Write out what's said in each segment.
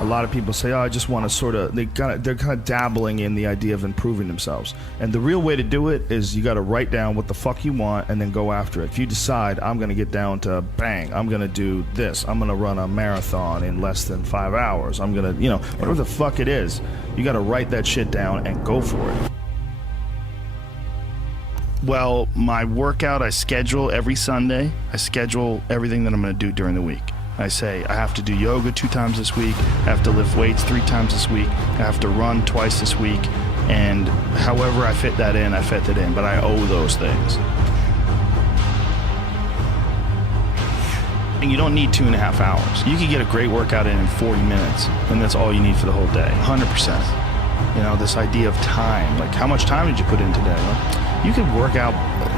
A lot of people say, oh, I just want to sort of, they're kind of dabbling in the idea of improving themselves. And the real way to do it is you got to write down what the fuck you want and then go after it. If you decide, I'm going to get down to bang, I'm going to do this, I'm going to run a marathon in less than 5 hours, I'm going to, you know, whatever the fuck it is, you got to write that shit down and go for it. Well, my workout, I schedule every Sunday. I schedule everything that I'm going to do during the week. I say I have to do yoga 2 times this week, I have to lift weights 3 times this week, I have to run twice this week, and however I fit that in, I fit that in, but I owe those things. And you don't need 2.5 hours. You can get a great workout in 40 minutes, and that's all you need for the whole day, 100%. You know, this idea of time, like how much time did you put in today? Well, you could work out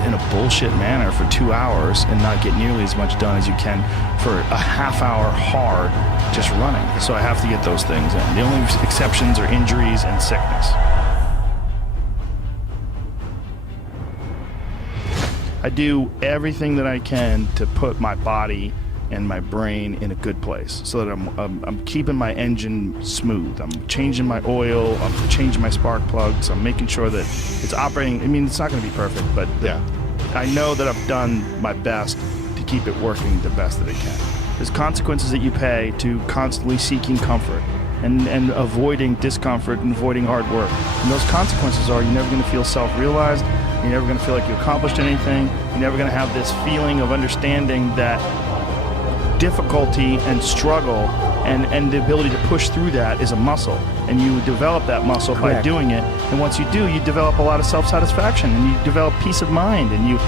in a bullshit manner for 2 hours and not get nearly as much done as you can for a half hour hard just running. So I have to get those things in. The only exceptions are injuries and sickness. I do everything that I can to put my body and my brain in a good place so that I'm keeping my engine smooth. I'm changing my oil, I'm changing my spark plugs, I'm making sure that it's operating. I mean, it's not going to be perfect, but yeah, I know that I've done my best to keep it working the best that it can. There's consequences that you pay to constantly seeking comfort and avoiding discomfort and avoiding hard work. And those consequences are you're never going to feel self-realized, you're never going to feel like you accomplished anything, you're never going to have this feeling of understanding that difficulty and struggle and the ability to push through that is a muscle, and you develop that muscle by doing it. And once you do, you develop a lot of self-satisfaction, and you develop peace of mind, and you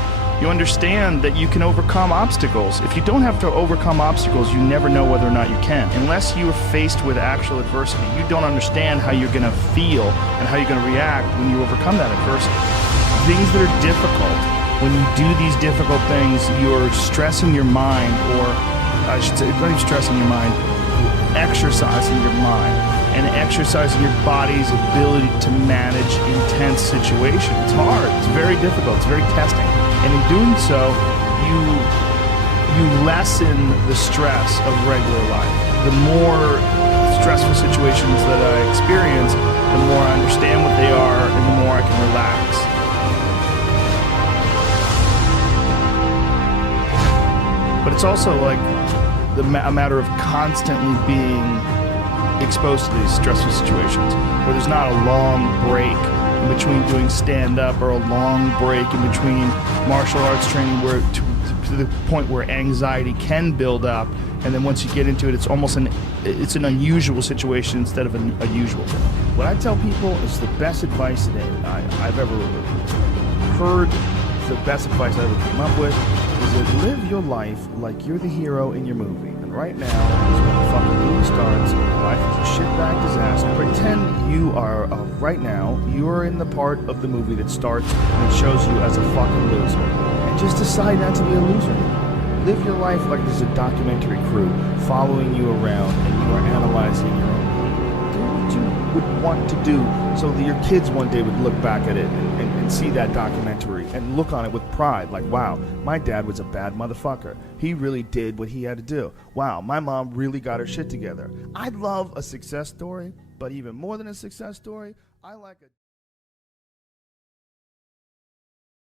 understand that you can overcome obstacles. If you don't have to overcome obstacles, you never know whether or not you can. Unless you are faced with actual adversity, you don't understand how you're going to feel and how you're going to react when you overcome that adversity. Things that are difficult, when you do these difficult things, you're stressing your mind, or I should say, not even stressing your mind, exercising your mind and exercising your body's ability to manage intense situations. It's hard, it's very difficult, it's very testing. And in doing so, you lessen the stress of regular life. The more stressful situations that I experience, the more I understand what they are and the more I can relax. But it's also like a matter of constantly being exposed to these stressful situations, where there's not a long break in between doing stand-up or a long break in between martial arts training, where to the point where anxiety can build up, and then once you get into it, it's almost an unusual situation instead of a usual thing. What I tell people is the best advice that I've ever heard, the best advice I ever came up with, is that live your life like you're the hero in your movie. And right now is when the fucking movie starts, life is a shitbag disaster. Pretend you are, right now, you are in the part of the movie that starts and it shows you as a fucking loser. And just decide not to be a loser. Live your life like there's a documentary crew following you around and you are analyzing your own. Do what you would want to do so that your kids one day would look back at it and see that documentary and look on it with pride, like, wow, my dad was a bad motherfucker. He really did what he had to do. Wow, my mom really got her shit together. I love a success story, but even more than a success story, I like a